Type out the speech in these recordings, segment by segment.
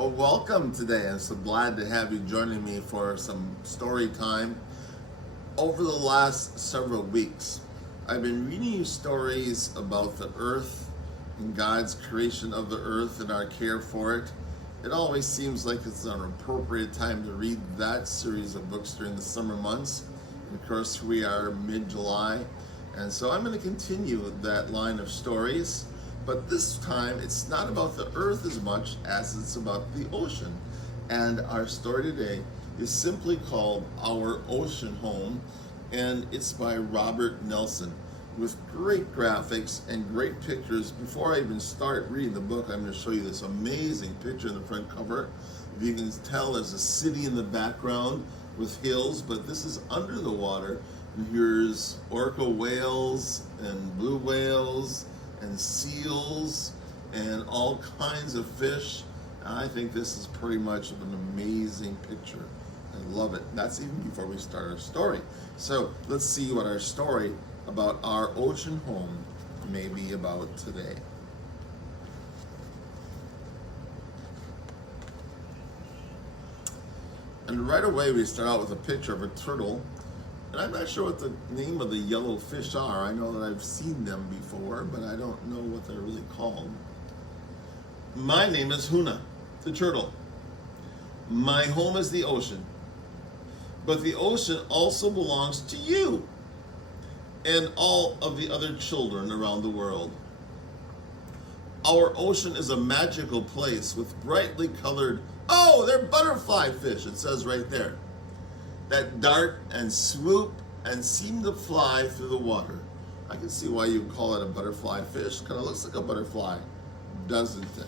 Well, welcome today. I'm so glad to have you joining me for some story time. Over the last several weeks, I've been reading you stories about the earth and God's creation of the earth and our care for it. It always seems like it's an appropriate time to read that series of books during the summer months. And of course, we are mid-July, and so I'm going to continue that line of stories. But this time, it's not about the earth as much as it's about the ocean. And our story today is simply called Our Ocean Home, and it's by Robert Nelson, with great graphics and great pictures. Before I even start reading the book, I'm going to show you this amazing picture in the front cover. If you can tell, there's a city in the background with hills, but this is under the water. And here's orca whales and blue whales and seals and all kinds of fish. I think this is pretty much an amazing picture. I love it. That's even before we start our story. So let's see what our story about our ocean home may be about today. And right away we start out with a picture of a turtle. And I'm not sure what the name of the yellow fish are. I know that I've seen them before, but I don't know what they're really called. My name is Huna, the turtle. My home is the ocean. But the ocean also belongs to you and all of the other children around the world. Our ocean is a magical place with brightly colored, they're butterfly fish, it says right there, that dart and swoop and seem to fly through the water. I can see why you call it a butterfly fish. Kind of looks like a butterfly, doesn't it?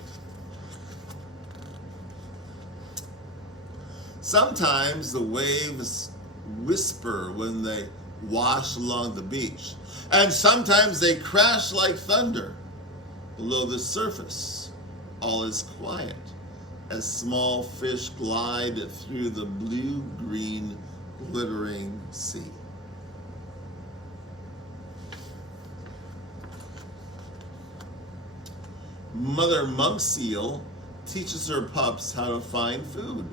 Sometimes the waves whisper when they wash along the beach, and sometimes they crash like thunder. Below the surface, all is quiet as small fish glide through the blue-green glittering sea. Mother monk seal teaches her pups how to find food,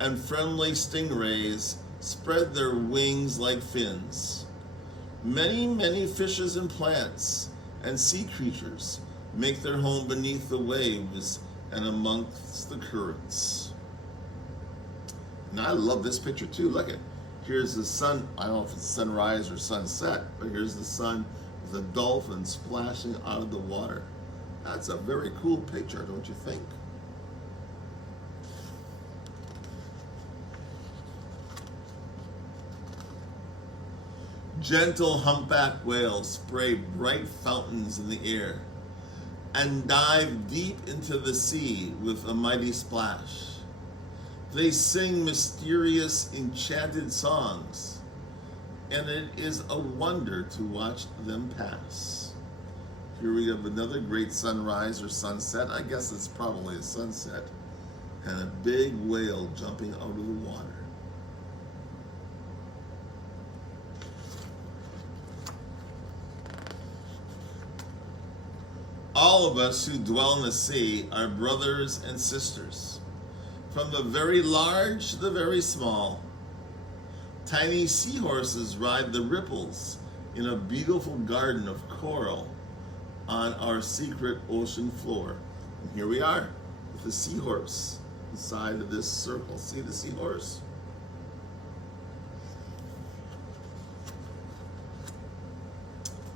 and friendly stingrays spread their wings like fins. Many, many fishes and plants and sea creatures make their home beneath the waves and amongst the currents. And I love this picture too. Look at, here's the sun. I don't know if it's sunrise or sunset, but here's the sun with a dolphin splashing out of the water. That's a very cool picture, don't you think? Gentle humpback whales spray bright fountains in the air and dive deep into the sea with a mighty splash. They sing mysterious, enchanted songs, and it is a wonder to watch them pass. Here we have another great sunrise or sunset. I guess it's probably a sunset, and a big whale jumping out of the water. All of us who dwell in the sea are brothers and sisters, from the very large to the very small. Tiny seahorses ride the ripples in a beautiful garden of coral on our secret ocean floor. And here we are with the seahorse inside of this circle. See the seahorse?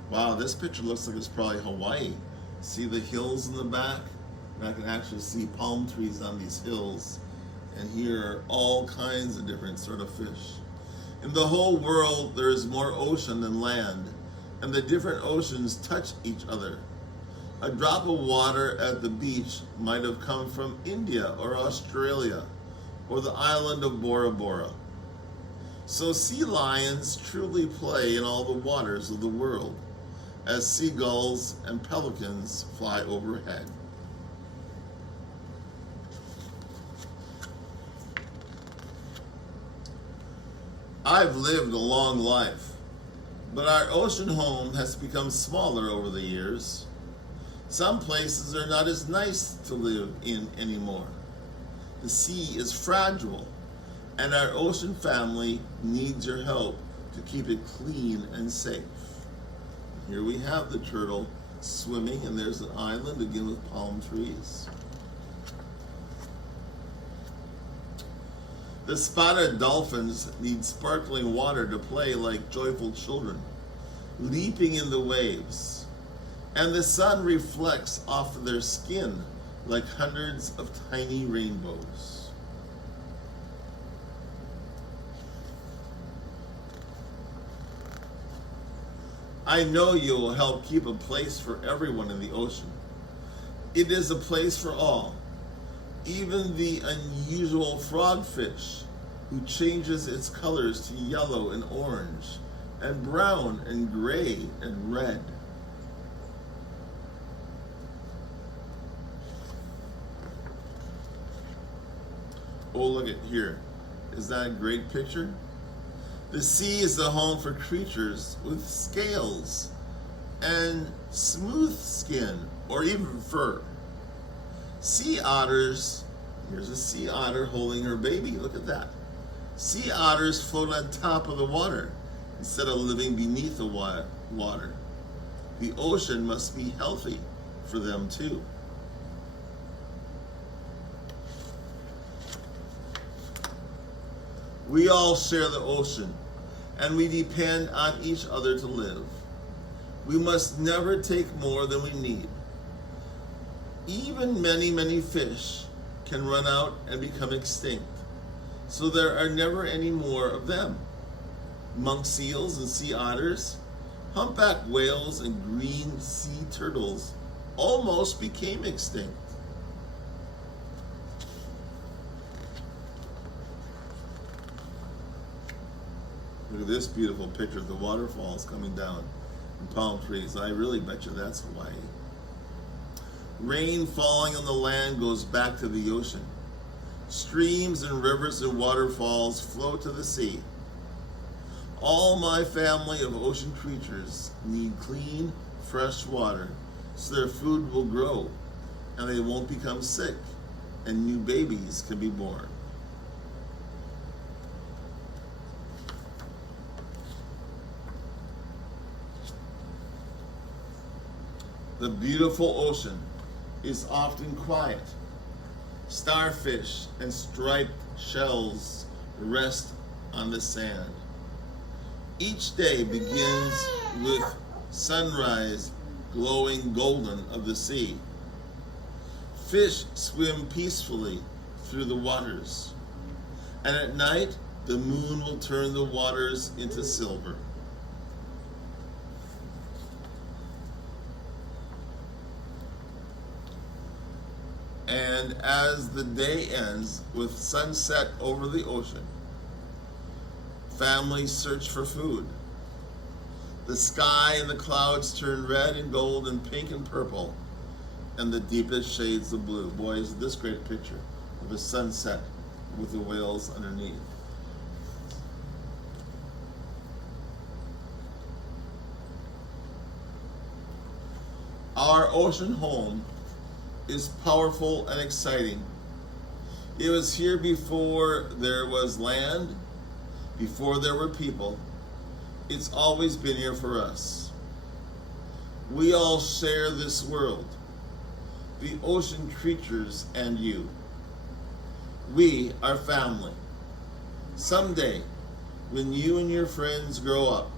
Wow, this picture looks like it's probably Hawaii. See the hills in the back? And I can actually see palm trees on these hills. And here are all kinds of different sort of fish. In the whole world, there is more ocean than land, and the different oceans touch each other. A drop of water at the beach might have come from India or Australia or the island of Bora Bora. So sea lions truly play in all the waters of the world, as seagulls and pelicans fly overhead. I've lived a long life, but our ocean home has become smaller over the years. Some places are not as nice to live in anymore. The sea is fragile, and our ocean family needs your help to keep it clean and safe. Here we have the turtle swimming, and there's an island again with palm trees. The spotted dolphins need sparkling water to play like joyful children, leaping in the waves. And the sun reflects off their skin like hundreds of tiny rainbows. I know you will help keep a place for everyone in the ocean. It is a place for all. Even the unusual frogfish, who changes its colors to yellow and orange, and brown and gray and red. Oh, look at here. Is that a great picture? The sea is the home for creatures with scales and smooth skin or even fur. Sea otters, here's a sea otter holding her baby, look at that. Sea otters float on top of the water instead of living beneath the water. The ocean must be healthy for them too. We all share the ocean, and we depend on each other to live. We must never take more than we need. Even many, many fish can run out and become extinct, so there are never any more of them. Monk seals and sea otters, humpback whales and green sea turtles almost became extinct. Look at this beautiful picture of the waterfalls coming down and palm trees. I really bet you that's Hawaii. Rain falling on the land goes back to the ocean. Streams and rivers and waterfalls flow to the sea. All my family of ocean creatures need clean, fresh water so their food will grow and they won't become sick and new babies can be born. The beautiful ocean is often quiet. Starfish and striped shells rest on the sand. Each day begins with sunrise glowing golden of the sea. Fish swim peacefully through the waters, and at night the moon will turn the waters into silver. And as the day ends with sunset over the ocean, families search for food. The sky and the clouds turn red and gold and pink and purple, and the deepest shades of blue. Boy, is this great picture of a sunset with the whales underneath. Our ocean home is powerful and exciting. It was here before there was land, before there were people. It's always been here for us. We all share this world, the ocean creatures and you. We are family. Someday, when you and your friends grow up,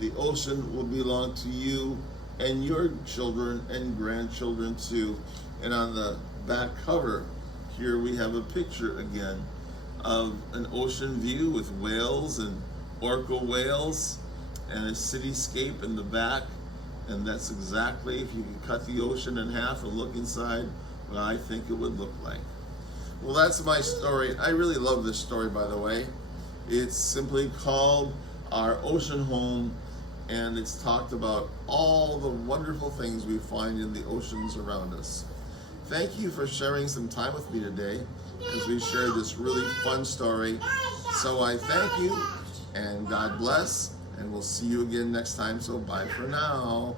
the ocean will belong to you and your children and grandchildren too. And on the back cover here we have a picture again of an ocean view with whales and orca whales and a cityscape in the back. And that's exactly, if you could cut the ocean in half and look inside, what I think it would look like. Well, that's my story. I really love this story, by the way. It's simply called Our Ocean Home, and it's talked about all the wonderful things we find in the oceans around us. Thank you for sharing some time with me today as we shared this really fun story. So I thank you, and God bless, and we'll see you again next time. So bye for now.